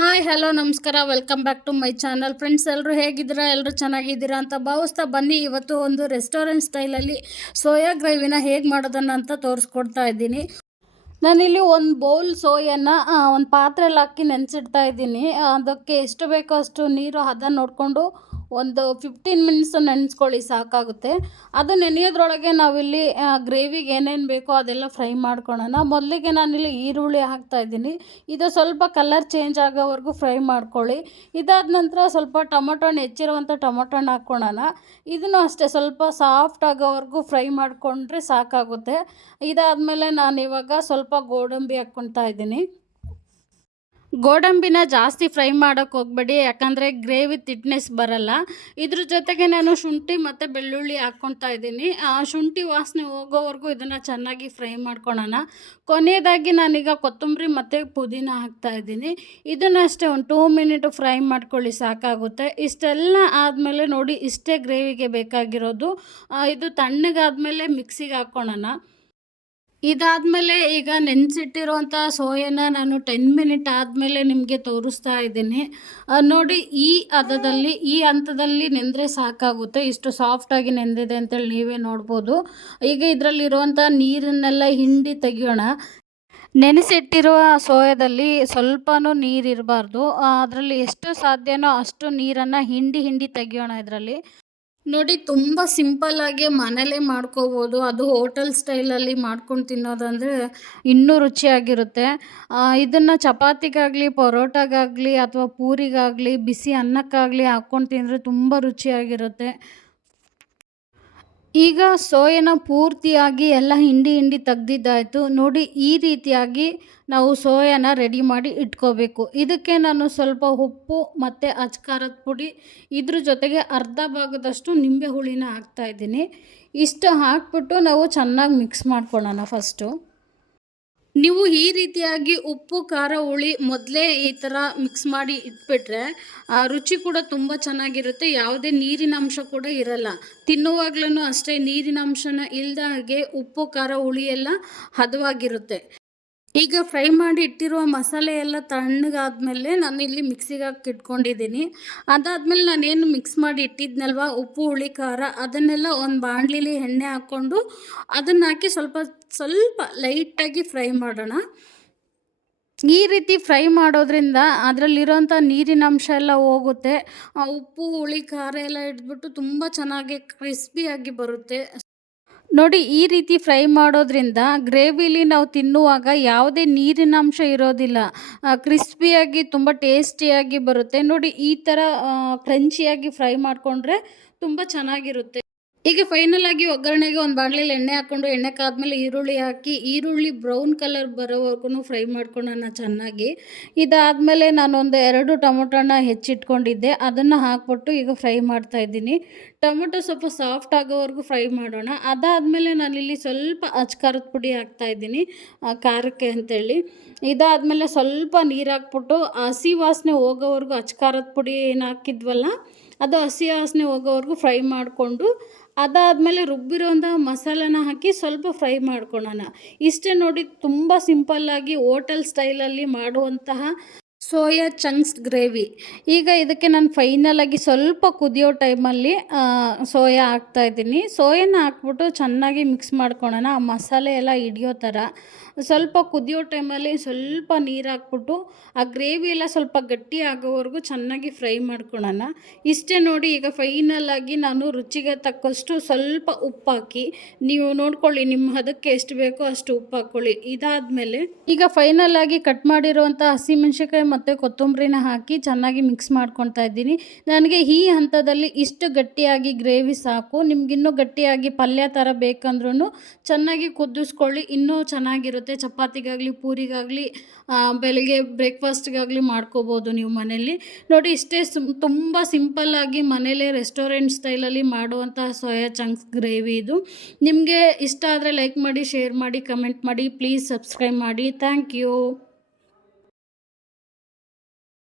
Hi hello ನಮಸ್ಕಾರ, welcome back to my channel. Friends, ಎಲ್ಲರೂ ಹೇಗಿದ್ದೀರಾ? ಎಲ್ಲರೂ ಚೆನ್ನಾಗಿದ್ದೀರಾ ಅಂತ ಭಾವಿಸ್ತಾ ಬನ್ನಿ. ಇವತ್ತು ಒಂದು ರೆಸ್ಟೋರೆಂಟ್ ಸ್ಟೈಲಲ್ಲಿ ಸೋಯಾ ಗ್ರೇವಿನ ಹೇಗೆ ಮಾಡೋದನ್ನು ಅಂತ ತೋರಿಸ್ಕೊಡ್ತಾ ಇದ್ದೀನಿ. ನಾನಿಲ್ಲಿ ಒಂದು ಬೌಲ್ ಸೋಯನ್ನ ಒಂದು ಪಾತ್ರೆಯಲ್ಲಿ ಹಾಕಿ ನೆನೆಸಿಡ್ತಾ ಇದ್ದೀನಿ. ಅದಕ್ಕೆ ಎಷ್ಟು ಬೇಕೋ ಅಷ್ಟು ನೀರು ಹದ ನೋಡಿಕೊಂಡು ಒಂದು 15 ಮಿನಿಟ್ಸ್ ನೆನೆಸ್ಕೊಳ್ಳಿ, ಸಾಕಾಗುತ್ತೆ. ಅದು ನೆನೆಯೋದ್ರೊಳಗೆ ನಾವಿಲ್ಲಿ ಗ್ರೇವಿಗೆ ಏನೇನು ಬೇಕೋ ಅದೆಲ್ಲ ಫ್ರೈ ಮಾಡ್ಕೊಳ್ಳೋಣ. ಮೊದಲಿಗೆ ನಾನಿಲ್ಲಿ ಈರುಳ್ಳಿ ಹಾಕ್ತಾಯಿದ್ದೀನಿ. ಇದು ಸ್ವಲ್ಪ ಕಲರ್ ಚೇಂಜ್ ಆಗೋವರೆಗೂ ಫ್ರೈ ಮಾಡ್ಕೊಳ್ಳಿ. ಇದಾದ ನಂತರ ಸ್ವಲ್ಪ ಹೆಚ್ಚಿರುವಂಥ ಟೊಮೊಟೊನ ಹಾಕ್ಕೊಳ್ಳೋಣ. ಇದನ್ನು ಅಷ್ಟೇ ಸ್ವಲ್ಪ ಸಾಫ್ಟ್ ಆಗೋವರೆಗೂ ಫ್ರೈ ಮಾಡಿಕೊಂಡ್ರೆ ಸಾಕಾಗುತ್ತೆ. ಇದಾದಮೇಲೆ ನಾನಿವಾಗ ಸ್ವಲ್ಪ ಗೋಡಂಬಿ ಹಾಕ್ಕೊಳ್ತಾ ಇದ್ದೀನಿ. ಗೋಡಂಬಿನ ಜಾಸ್ತಿ ಫ್ರೈ ಮಾಡೋಕ್ಕೆ ಹೋಗಬೇಡಿ, ಯಾಕಂದರೆ ಗ್ರೇವಿ ತಿಕ್ನೆಸ್ ಬರಲ್ಲ. ಇದ್ರ ಜೊತೆಗೆ ನಾನು ಶುಂಠಿ ಮತ್ತು ಬೆಳ್ಳುಳ್ಳಿ ಹಾಕ್ಕೊಳ್ತಾ ಇದ್ದೀನಿ. ಶುಂಠಿ ವಾಸನೆ ಹೋಗೋವರೆಗೂ ಇದನ್ನು ಚೆನ್ನಾಗಿ ಫ್ರೈ ಮಾಡ್ಕೊಳ್ಳೋಣ. ಕೊನೆಯದಾಗಿ ನಾನೀಗ ಕೊತ್ತಂಬರಿ ಮತ್ತು ಪುದೀನ ಹಾಕ್ತಾ ಇದ್ದೀನಿ. ಇದನ್ನು ಅಷ್ಟೇ ಒಂದು 2 ಮಿನಿಟ್ ಫ್ರೈ ಮಾಡ್ಕೊಳ್ಳಿ, ಸಾಕಾಗುತ್ತೆ. ಇಷ್ಟೆಲ್ಲ ಆದಮೇಲೆ ನೋಡಿ, ಇಷ್ಟೇ ಗ್ರೇವಿಗೆ ಬೇಕಾಗಿರೋದು. ಇದು ತಣ್ಣಗಾದಮೇಲೆ ಮಿಕ್ಸಿಗೆ ಹಾಕ್ಕೊಳ್ಳೋಣ. ಇದಾದಮೇಲೆ ಈಗ ನೆನೆಸಿಟ್ಟಿರುವಂಥ ಸೋಯಾನ ನಾನು 10 ಮಿನಿಟ್ ಆದಮೇಲೆ ನಿಮಗೆ ತೋರಿಸ್ತಾ ಇದ್ದೀನಿ. ನೋಡಿ, ಈ ಹಂತದಲ್ಲಿ ನೆಂದರೆ ಸಾಕಾಗುತ್ತೆ. ಇಷ್ಟು ಸಾಫ್ಟಾಗಿ ನೆಂದಿದೆ ಅಂತೇಳಿ ನೀವೇ ನೋಡ್ಬೋದು. ಈಗ ಇದರಲ್ಲಿರುವಂಥ ನೀರನ್ನೆಲ್ಲ ಹಿಂಡಿ ತೆಗಿಯೋಣ. ನೆನೆಸಿಟ್ಟಿರುವ ಸೋಯಾದಲ್ಲಿ ಸ್ವಲ್ಪನೂ ನೀರಿರಬಾರ್ದು. ಅದರಲ್ಲಿ ಎಷ್ಟು ಸಾಧ್ಯನೋ ಅಷ್ಟು ನೀರನ್ನು ಹಿಂಡಿ ತೆಗಿಯೋಣ ಇದರಲ್ಲಿ. ನೋಡಿ, ತುಂಬ ಸಿಂಪಲ್ಲಾಗಿ ಮನೇಲೇ ಮಾಡ್ಕೋಬೋದು. ಅದು ಹೋಟೆಲ್ ಸ್ಟೈಲಲ್ಲಿ ಮಾಡ್ಕೊಂಡು ತಿನ್ನೋದಂದರೆ ಇನ್ನೂ ರುಚಿಯಾಗಿರುತ್ತೆ. ಇದನ್ನು ಚಪಾತಿಗಾಗಲಿ, ಪರೋಟಾಗಾಗಲಿ ಅಥವಾ ಪೂರಿಗಾಗಲಿ, ಬಿಸಿ ಅನ್ನಕ್ಕಾಗಲಿ ಹಾಕ್ಕೊಂಡು ತಿಂದರೆ ತುಂಬ ರುಚಿಯಾಗಿರುತ್ತೆ. ಈಗ ಸೋಯಾನ ಪೂರ್ತಿಯಾಗಿ ಎಲ್ಲ ಹಿಂಡಿ ತೆಗ್ದಿದ್ದಾಯಿತು. ನೋಡಿ, ಈ ರೀತಿಯಾಗಿ ನಾವು ಸೋಯಾನ ರೆಡಿ ಮಾಡಿ ಇಟ್ಕೋಬೇಕು. ಇದಕ್ಕೆ ನಾನು ಸ್ವಲ್ಪ ಉಪ್ಪು ಮತ್ತು ಅಚ್ಕಾರದ ಪುಡಿ, ಇದ್ರ ಜೊತೆಗೆ ಅರ್ಧ ಭಾಗದಷ್ಟು ನಿಂಬೆ ಹುಳಿನ ಹಾಕ್ತಾಯಿದ್ದೀನಿ. ಇಷ್ಟು ಹಾಕ್ಬಿಟ್ಟು ನಾವು ಚೆನ್ನಾಗಿ ಮಿಕ್ಸ್ ಮಾಡ್ಕೊಳ್ಳೋಣ ಫಸ್ಟು. ನೀವು ಈ ರೀತಿಯಾಗಿ ಉಪ್ಪು, ಖಾರ, ಹುಳಿ ಮೊದಲೇ ಈ ಥರ ಮಿಕ್ಸ್ ಮಾಡಿ ಇಟ್ಬಿಟ್ರೆ ರುಚಿ ಕೂಡ ತುಂಬ ಚೆನ್ನಾಗಿರುತ್ತೆ. ಯಾವುದೇ ನೀರಿನ ಅಂಶ ಕೂಡ ಇರಲ್ಲ. ತಿನ್ನುವಾಗ್ಲೂ ಅಷ್ಟೇ ನೀರಿನ ಅಂಶನ ಇಲ್ದಾಗೆ ಉಪ್ಪು, ಖಾರ, ಹುಳಿ ಎಲ್ಲ ಹದವಾಗಿರುತ್ತೆ. ಈಗ ಫ್ರೈ ಮಾಡಿ ಇಟ್ಟಿರುವ ಮಸಾಲೆ ಎಲ್ಲ ತಣ್ಣಗಾದ್ಮೇಲೆ ನಾನಿಲ್ಲಿ ಮಿಕ್ಸಿಗೆ ಹಾಕಿ ಇಟ್ಕೊಂಡಿದ್ದೀನಿ. ಅದಾದಮೇಲೆ ನಾನೇನು ಮಿಕ್ಸ್ ಮಾಡಿ ಇಟ್ಟಿದ್ನಲ್ವ, ಉಪ್ಪು, ಹುಳಿ, ಖಾರ, ಅದನ್ನೆಲ್ಲ ಒಂದು ಬಾಣಲಿಲಿ ಎಣ್ಣೆ ಹಾಕ್ಕೊಂಡು ಅದನ್ನು ಹಾಕಿ ಸ್ವಲ್ಪ ಲೈಟಾಗಿ ಫ್ರೈ ಮಾಡೋಣ. ಈ ರೀತಿ ಫ್ರೈ ಮಾಡೋದ್ರಿಂದ ಅದರಲ್ಲಿರೋಂಥ ನೀರಿನ ಅಂಶ ಎಲ್ಲ ಹೋಗುತ್ತೆ. ಉಪ್ಪು, ಹುಳಿ, ಖಾರ ಎಲ್ಲ ಹಿಡಿದ್ಬಿಟ್ಟು ತುಂಬ ಚೆನ್ನಾಗಿ ಕ್ರಿಸ್ಪಿಯಾಗಿ ಬರುತ್ತೆ. ನೋಡಿ, ಈ ರೀತಿ ಫ್ರೈ ಮಾಡೋದ್ರಿಂದ ಗ್ರೇವಿಲಿ ನಾವು ತಿನ್ನುವಾಗ ಯಾವುದೇ ನೀರಿನ ಅಂಶ ಇರೋದಿಲ್ಲ. ಕ್ರಿಸ್ಪಿಯಾಗಿ ತುಂಬ ಟೇಸ್ಟಿಯಾಗಿ ಬರುತ್ತೆ. ನೋಡಿ, ಈ ಥರ ಕ್ರಂಚಿಯಾಗಿ ಫ್ರೈ ಮಾಡಿಕೊಂಡ್ರೆ ತುಂಬ ಚೆನ್ನಾಗಿರುತ್ತೆ. ಈಗ ಫೈನಲ್ ಆಗಿ ಒಗ್ಗರಣೆಗೆ ಒಂದು ಬಾಣಲೆಯಲ್ಲಿ ಎಣ್ಣೆ ಹಾಕ್ಕೊಂಡು, ಎಣ್ಣೆ ಕಾದ್ಮೇಲೆ ಈರುಳ್ಳಿ ಹಾಕಿ, ಈರುಳ್ಳಿ ಬ್ರೌನ್ ಕಲರ್ ಬರೋವರೆಗೂ ಫ್ರೈ ಮಾಡ್ಕೊಳ್ಳೋಣ ಚೆನ್ನಾಗಿ. ಇದಾದಮೇಲೆ ನಾನೊಂದು 2 ಟೊಮೊಟೊನ ಹೆಚ್ಚಿಟ್ಕೊಂಡಿದ್ದೆ, ಅದನ್ನು ಹಾಕ್ಬಿಟ್ಟು ಈಗ ಫ್ರೈ ಮಾಡ್ತಾಯಿದ್ದೀನಿ. ಟೊಮೊಟೊ ಸ್ವಲ್ಪ ಸಾಫ್ಟ್ ಆಗೋವರೆಗೂ ಫ್ರೈ ಮಾಡೋಣ. ಅದಾದಮೇಲೆ ನಾನಿಲ್ಲಿ ಸ್ವಲ್ಪ ಅಚ್ಕಾರದ ಪುಡಿ ಹಾಕ್ತಾಯಿದ್ದೀನಿ, ಖಾರಕ್ಕೆ ಅಂತೇಳಿ. ಇದಾದಮೇಲೆ ಸ್ವಲ್ಪ ನೀರು ಹಾಕ್ಬಿಟ್ಟು ಹಸಿ ವಾಸನೆ ಹೋಗೋವರೆಗೂ ಅಚ್ಕಾರದ ಪುಡಿ ಏನು ಹಾಕಿದ್ವಲ್ಲ, ಅದು ಹಸಿ ವಾಸನೆ ಹೋಗೋವರೆಗೂ ಫ್ರೈ ಮಾಡಿಕೊಂಡು, ಅದಾದಮೇಲೆ ರುಬ್ಬಿರೋಂಥ ಮಸಾಲನ ಹಾಕಿ ಸ್ವಲ್ಪ ಫ್ರೈ ಮಾಡ್ಕೊಳ್ಳೋಣ. ಇಷ್ಟೇ ನೋಡಿ, ತುಂಬ ಸಿಂಪಲ್ಲಾಗಿ ಹೋಟೆಲ್ ಸ್ಟೈಲಲ್ಲಿ ಮಾಡುವಂತಹ ಸೋಯಾ ಚಂಕ್ಸ್ ಗ್ರೇವಿ. ಈಗ ಇದಕ್ಕೆ ನಾನು ಫೈನಲಾಗಿ ಸ್ವಲ್ಪ ಕುದಿಯೋ ಟೈಮಲ್ಲಿ ಸೋಯಾ ಹಾಕ್ತಾಯಿದ್ದೀನಿ. ಸೋಯಾನ ಹಾಕ್ಬಿಟ್ಟು ಚೆನ್ನಾಗಿ ಮಿಕ್ಸ್ ಮಾಡ್ಕೊಳ್ಳೋಣ, ಆ ಮಸಾಲೆ ಎಲ್ಲ ಹಿಡಿಯೋ ಥರ. ಸ್ವಲ್ಪ ಕುದಿಯೋ ಟೈಮಲ್ಲಿ ಸ್ವಲ್ಪ ನೀರು ಹಾಕ್ಬಿಟ್ಟು ಆ ಗ್ರೇವಿ ಎಲ್ಲ ಸ್ವಲ್ಪ ಗಟ್ಟಿ ಆಗೋವರೆಗೂ ಚೆನ್ನಾಗಿ ಫ್ರೈ ಮಾಡ್ಕೊಳ್ಳೋಣ. ಇಷ್ಟೇ ನೋಡಿ, ಈಗ ಫೈನಲಾಗಿ ನಾನು ರುಚಿಗೆ ತಕ್ಕಷ್ಟು ಸ್ವಲ್ಪ ಉಪ್ಪು ಹಾಕಿ, ನೀವು ನೋಡ್ಕೊಳ್ಳಿ ನಿಮ್ಮ ಹದಕ್ಕೆ ಎಷ್ಟು ಬೇಕೋ ಅಷ್ಟು ಉಪ್ಪು ಹಾಕ್ಕೊಳ್ಳಿ. ಇದಾದಮೇಲೆ ಈಗ ಫೈನಲಾಗಿ ಕಟ್ ಮಾಡಿರುವಂಥ ಹಸಿಮೆಣ್ಸಿನ್ಕಾಯಿ ಮತ್ತು ಕೊತ್ತಂಬರಿನ ಹಾಕಿ ಚೆನ್ನಾಗಿ ಮಿಕ್ಸ್ ಮಾಡ್ಕೊತಾ ಇದ್ದೀನಿ. ನನಗೆ ಈ ಹಂತದಲ್ಲಿ ಇಷ್ಟು ಗಟ್ಟಿಯಾಗಿ ಗ್ರೇವಿ ಸಾಕು. ನಿಮಗಿನ್ನೂ ಗಟ್ಟಿಯಾಗಿ ಪಲ್ಯ ಥರ ಬೇಕಂದ್ರೂ ಚೆನ್ನಾಗಿ ಕುದಿಸ್ಕೊಳ್ಳಿ, ಇನ್ನೂ ಚೆನ್ನಾಗಿರುತ್ತೆ. ಚಪಾತಿಗಾಗಲಿ, ಪೂರಿಗಾಗಲಿ, ಬೆಳಗ್ಗೆ ಬ್ರೇಕ್ಫಾಸ್ಟ್ಗಾಗಲಿ ಮಾಡ್ಕೋಬೋದು ನೀವು ಮನೇಲಿ. ನೋಡಿ, ಇಷ್ಟೇ ತುಂಬ ಸಿಂಪಲ್ಲಾಗಿ ಮನೇಲೇ ರೆಸ್ಟೋರೆಂಟ್ ಸ್ಟೈಲಲ್ಲಿ ಮಾಡುವಂಥ ಸೋಯಾ ಚಂಕ್ಸ್ ಗ್ರೇವಿ ಇದು. ನಿಮಗೆ ಇಷ್ಟ ಆದರೆ ಲೈಕ್ ಮಾಡಿ, ಶೇರ್ ಮಾಡಿ, ಕಮೆಂಟ್ ಮಾಡಿ, ಪ್ಲೀಸ್ ಸಬ್ಸ್ಕ್ರೈಬ್ ಮಾಡಿ. Thank you.